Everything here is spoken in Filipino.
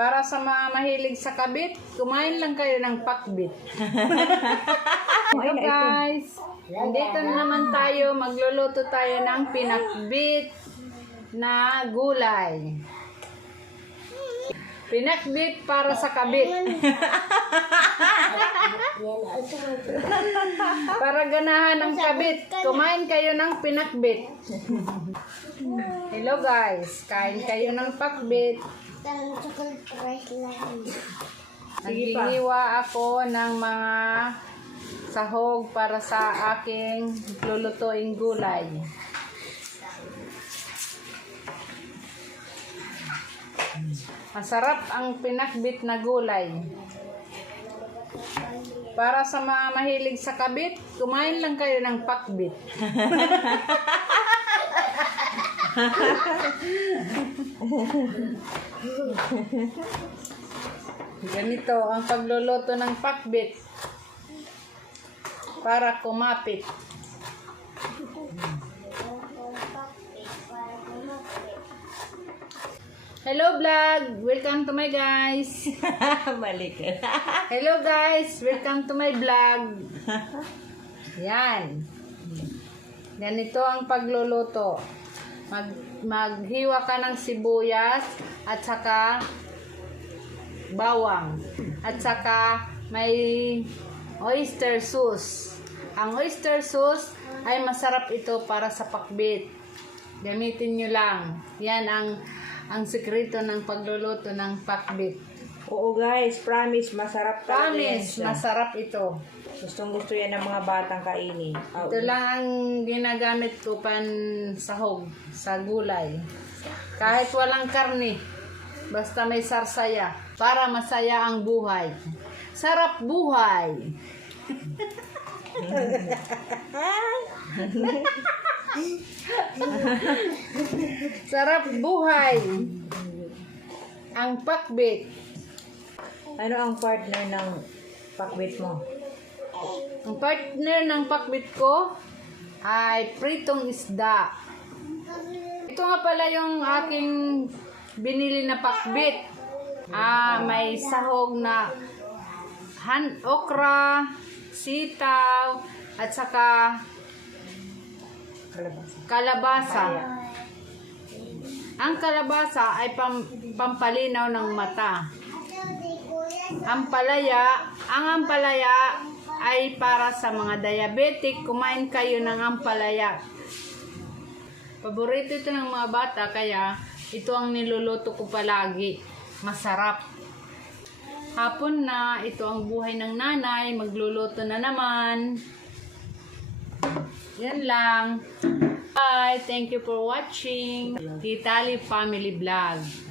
Para sa mga mahilig sa kabit, kumain lang kayo ng pakbit. Hello guys! Andito na naman tayo, magluluto tayo ng pinakbit na gulay. Pinakbit para sa kabit. Para ganahan ng kabit, kumain kayo ng pinakbit. Hello guys, kain kayo ng pakbit. Parang chocolate rice lang. Nagliliwa ako ng mga sahog para sa aking lulutuing gulay. Masarap ang pinakbit na gulay. Para sa mga mahilig sa kabit, kumain lang kayo ng pakbit. Ganito ang pagluluto ng pakbit para kumapit. Hello vlog! Welcome to my guys! Balik ka. Hello guys! Welcome to my vlog! Yan. Ganito ang pagluluto. Mag, maghiwa ka ng sibuyas at saka bawang. At saka may oyster sauce. Ang oyster sauce ay masarap ito para sa pakbit. Gamitin nyo lang. Yan ang ang sekreto ng pagluluto ng pakbit. Oo guys, promise, masarap talaga yan Promise, siya. masarap ito. Gustong gusto yan ng mga batang kainin. Oh, Ito lang ang ginagamit ko pan sahog sa gulay. Kahit walang karne, basta may sarsaya para masaya ang buhay. Sarap buhay! Sarap buhay! Ang pakbit. Ano ang partner ng pakbit mo? Ang partner ng pakbit ko ay pritong isda. Ito nga pala yung aking binili na pakbit. Ah, may sahog na han okra, sitaw, at saka Kalabasa. kalabasa. Ang kalabasa ay pam, pampalinaw ng mata. Ang palaya, ang ampalaya ay para sa mga diabetic. Kumain kayo ng ampalaya. Paborito ito ng mga bata kaya ito ang niluluto ko palagi. Masarap. Hapon na, ito ang buhay ng nanay. Magluluto na naman. Yan lang. Bye. Thank you for watching. Titali Family Vlog.